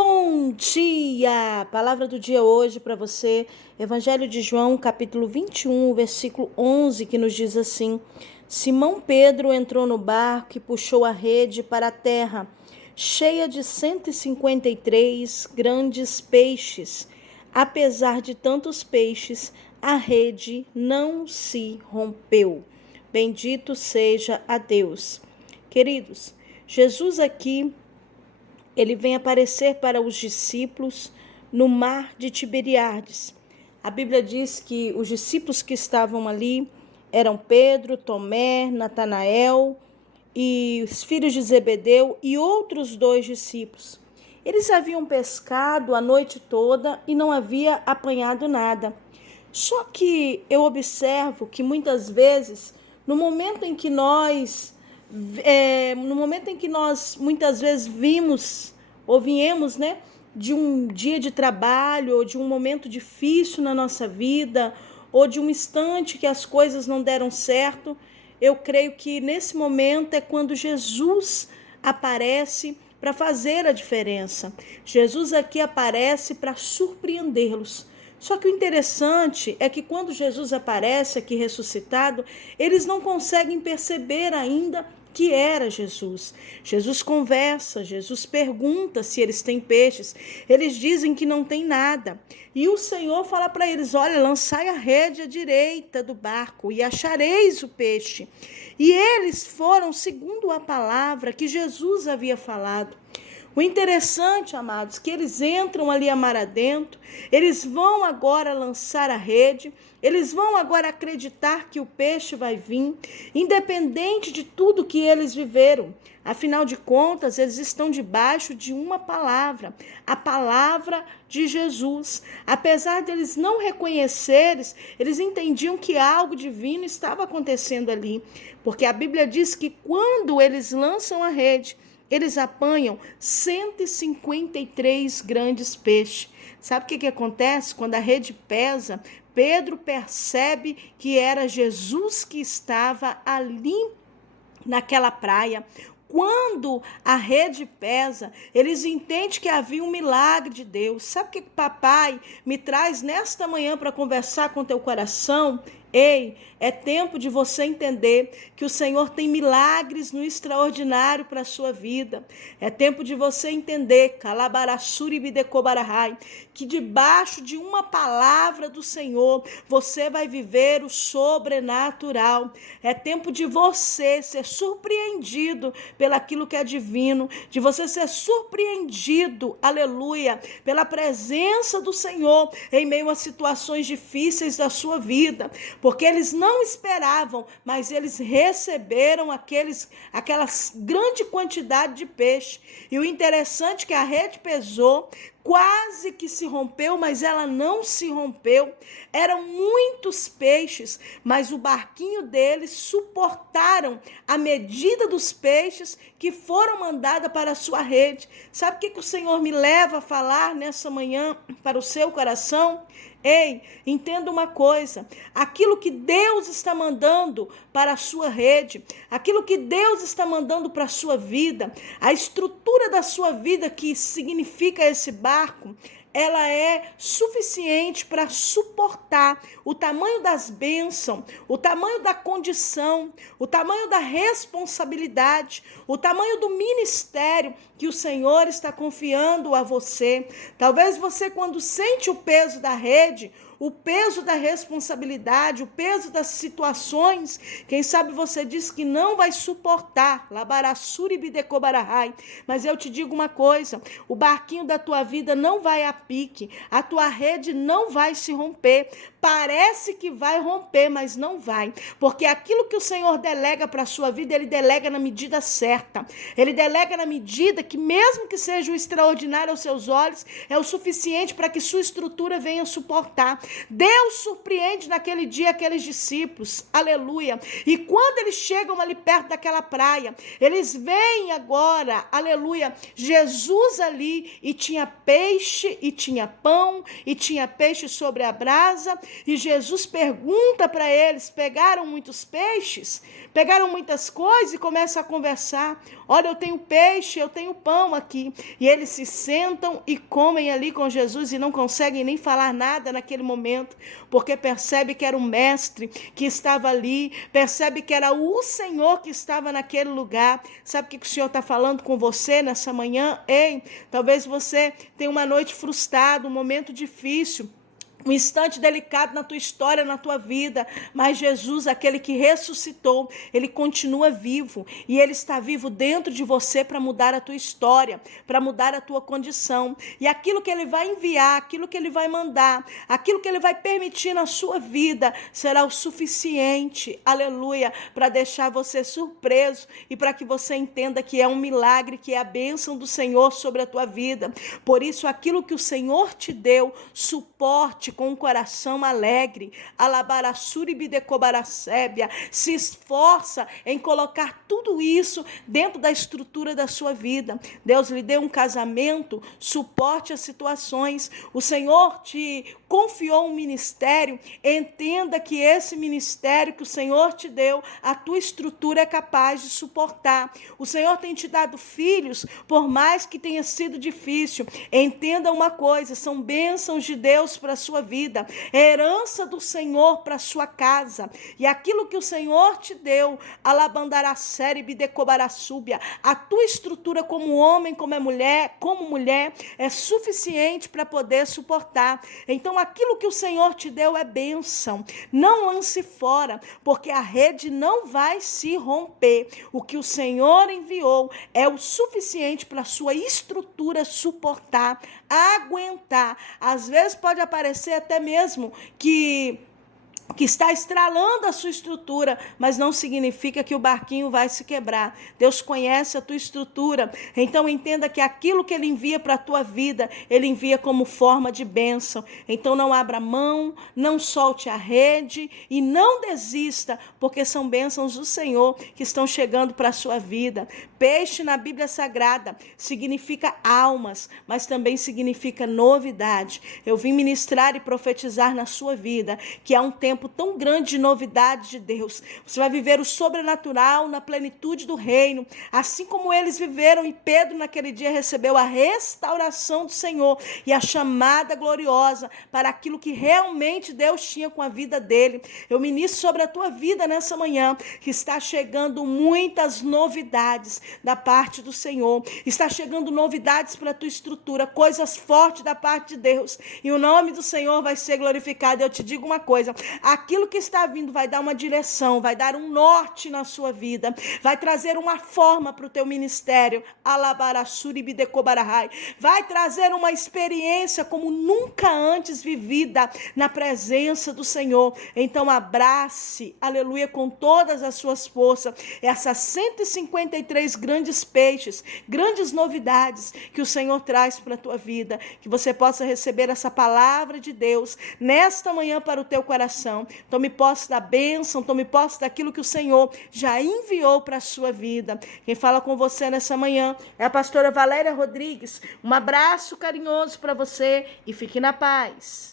Bom dia! Palavra do dia hoje para você, Evangelho de João, capítulo 21, versículo 11, que nos diz assim: Simão Pedro entrou no barco e puxou a rede para a terra, cheia de 153 grandes peixes. Apesar de tantos peixes, a rede não se rompeu. Bendito seja a Deus. Queridos, Jesus aqui ele vem aparecer para os discípulos no mar de Tiberíades. A Bíblia diz que os discípulos que estavam ali eram Pedro, Tomé, Natanael e os filhos de Zebedeu e outros 2 discípulos. Eles haviam pescado a noite toda e não havia apanhado nada. Só que eu observo que muitas vezes, no momento em que nós muitas vezes vimos ou viemos, de um dia de trabalho ou de um momento difícil na nossa vida ou de um instante que as coisas não deram certo, eu creio que nesse momento é quando Jesus aparece para fazer a diferença. Jesus aqui aparece para surpreendê-los. Só que o interessante é que quando Jesus aparece aqui ressuscitado, eles não conseguem perceber ainda que era Jesus. Jesus conversa, Jesus pergunta se eles têm peixes. Eles dizem que não tem nada. E o Senhor fala para eles: olha, lançai a rede à direita do barco e achareis o peixe. E eles foram segundo a palavra que Jesus havia falado. O interessante, amados, que eles entram ali a mar adentro, eles vão agora lançar a rede, eles vão agora acreditar que o peixe vai vir, independente de tudo que eles viveram. Afinal de contas, eles estão debaixo de uma palavra, a palavra de Jesus. Apesar de eles não reconhecerem, eles entendiam que algo divino estava acontecendo ali, porque a Bíblia diz que quando eles lançam a rede, eles apanham 153 grandes peixes. Sabe o que acontece? Quando a rede pesa, Pedro percebe que era Jesus que estava ali naquela praia. Quando a rede pesa, eles entendem que havia um milagre de Deus. Sabe o que papai me traz nesta manhã para conversar com teu coração? Ei, é tempo de você entender que o Senhor tem milagres no extraordinário para a sua vida. É tempo de você entender, que debaixo de uma palavra do Senhor, você vai viver o sobrenatural. É tempo de você ser surpreendido pelaquilo que é divino, de você ser surpreendido, aleluia, pela presença do Senhor em meio a situações difíceis da sua vida. Porque eles não esperavam, mas eles receberam aquela grande quantidade de peixe. E o interessante é que a rede pesou, quase que se rompeu, mas ela não se rompeu. Eram muitos peixes, mas o barquinho deles suportaram a medida dos peixes que foram mandados para a sua rede. Sabe o que o Senhor me leva a falar nessa manhã para o seu coração? Ei, entenda uma coisa, aquilo que Deus está mandando para a sua rede, aquilo que Deus está mandando para a sua vida, a estrutura da sua vida que significa esse barco, ela é suficiente para suportar o tamanho das bênçãos, o tamanho da condição, o tamanho da responsabilidade, o tamanho do ministério que o Senhor está confiando a você. Talvez você, quando sente o peso da rede, o peso da responsabilidade, o peso das situações, quem sabe você diz que não vai suportar, mas eu te digo uma coisa, o barquinho da tua vida não vai a pique, a tua rede não vai se romper, parece que vai romper, mas não vai, porque aquilo que o Senhor delega para a sua vida, Ele delega na medida certa, Ele delega na medida que mesmo que seja o extraordinário aos seus olhos, é o suficiente para que sua estrutura venha suportar. Deus surpreende naquele dia aqueles discípulos, aleluia. E quando eles chegam ali perto daquela praia, eles veem agora, aleluia, Jesus ali, e tinha peixe, e tinha pão, e tinha peixe sobre a brasa, e Jesus pergunta para eles: pegaram muitos peixes? Pegaram muitas coisas? E começa a conversar. Olha, eu tenho peixe, eu tenho pão aqui. E eles se sentam e comem ali com Jesus e não conseguem nem falar nada naquele momento, porque percebe que era um mestre que estava ali, percebe que era o Senhor que estava naquele lugar. Sabe o que o Senhor está falando com você nessa manhã? Ei, talvez você tenha uma noite frustrada, um momento difícil, um instante delicado na tua história, na tua vida, mas Jesus, aquele que ressuscitou, ele continua vivo, e ele está vivo dentro de você para mudar a tua história, para mudar a tua condição, e aquilo que ele vai enviar, aquilo que ele vai mandar, aquilo que ele vai permitir na sua vida, será o suficiente, aleluia, para deixar você surpreso, e para que você entenda que é um milagre, que é a bênção do Senhor sobre a tua vida. Por isso, aquilo que o Senhor te deu, suporte com um coração alegre, alabarassuribidecobaracébia, se esforça em colocar tudo isso dentro da estrutura da sua vida. Deus lhe deu um casamento, suporte as situações. O Senhor te confiou um ministério, entenda que esse ministério que o Senhor te deu, a tua estrutura é capaz de suportar. O Senhor tem te dado filhos, por mais que tenha sido difícil. Entenda uma coisa, são bênçãos de Deus para a sua vida, é herança do Senhor para a sua casa, e aquilo que o Senhor te deu, a tua estrutura como homem, como mulher, é suficiente para poder suportar. Então, aquilo que o Senhor te deu é bênção, não lance fora, porque a rede não vai se romper. O que o Senhor enviou é o suficiente para a sua estrutura suportar, aguentar. Às vezes pode aparecer até mesmo que está estralando a sua estrutura, mas não significa que o barquinho vai se quebrar. Deus conhece a tua estrutura, então entenda que aquilo que Ele envia para a tua vida, Ele envia como forma de bênção. Então não abra mão, não solte a rede e não desista, porque são bênçãos do Senhor que estão chegando para a sua vida. Peixe na Bíblia Sagrada significa almas, mas também significa novidade. Eu vim ministrar e profetizar na sua vida que há um tempo tão grande de novidade de Deus. Você vai viver o sobrenatural na plenitude do reino, assim como eles viveram, e Pedro naquele dia recebeu a restauração do Senhor e a chamada gloriosa para aquilo que realmente Deus tinha com a vida dele. Eu ministro sobre a tua vida nessa manhã, que está chegando muitas novidades da parte do Senhor, está chegando novidades para a tua estrutura, coisas fortes da parte de Deus, e o nome do Senhor vai ser glorificado. Eu te digo uma coisa, aquilo que está vindo vai dar uma direção, vai dar um norte na sua vida, vai trazer uma forma para o teu ministério, vai trazer uma experiência como nunca antes vivida na presença do Senhor. Então abrace, aleluia, com todas as suas forças, essas 153 grandes peixes, grandes novidades que o Senhor traz para a tua vida, que você possa receber essa palavra de Deus nesta manhã para o teu coração. Tome posse da bênção, tome posse daquilo que o Senhor já enviou para a sua vida. Quem fala com você nessa manhã é a pastora Valéria Rodrigues. Um abraço carinhoso para você e fique na paz.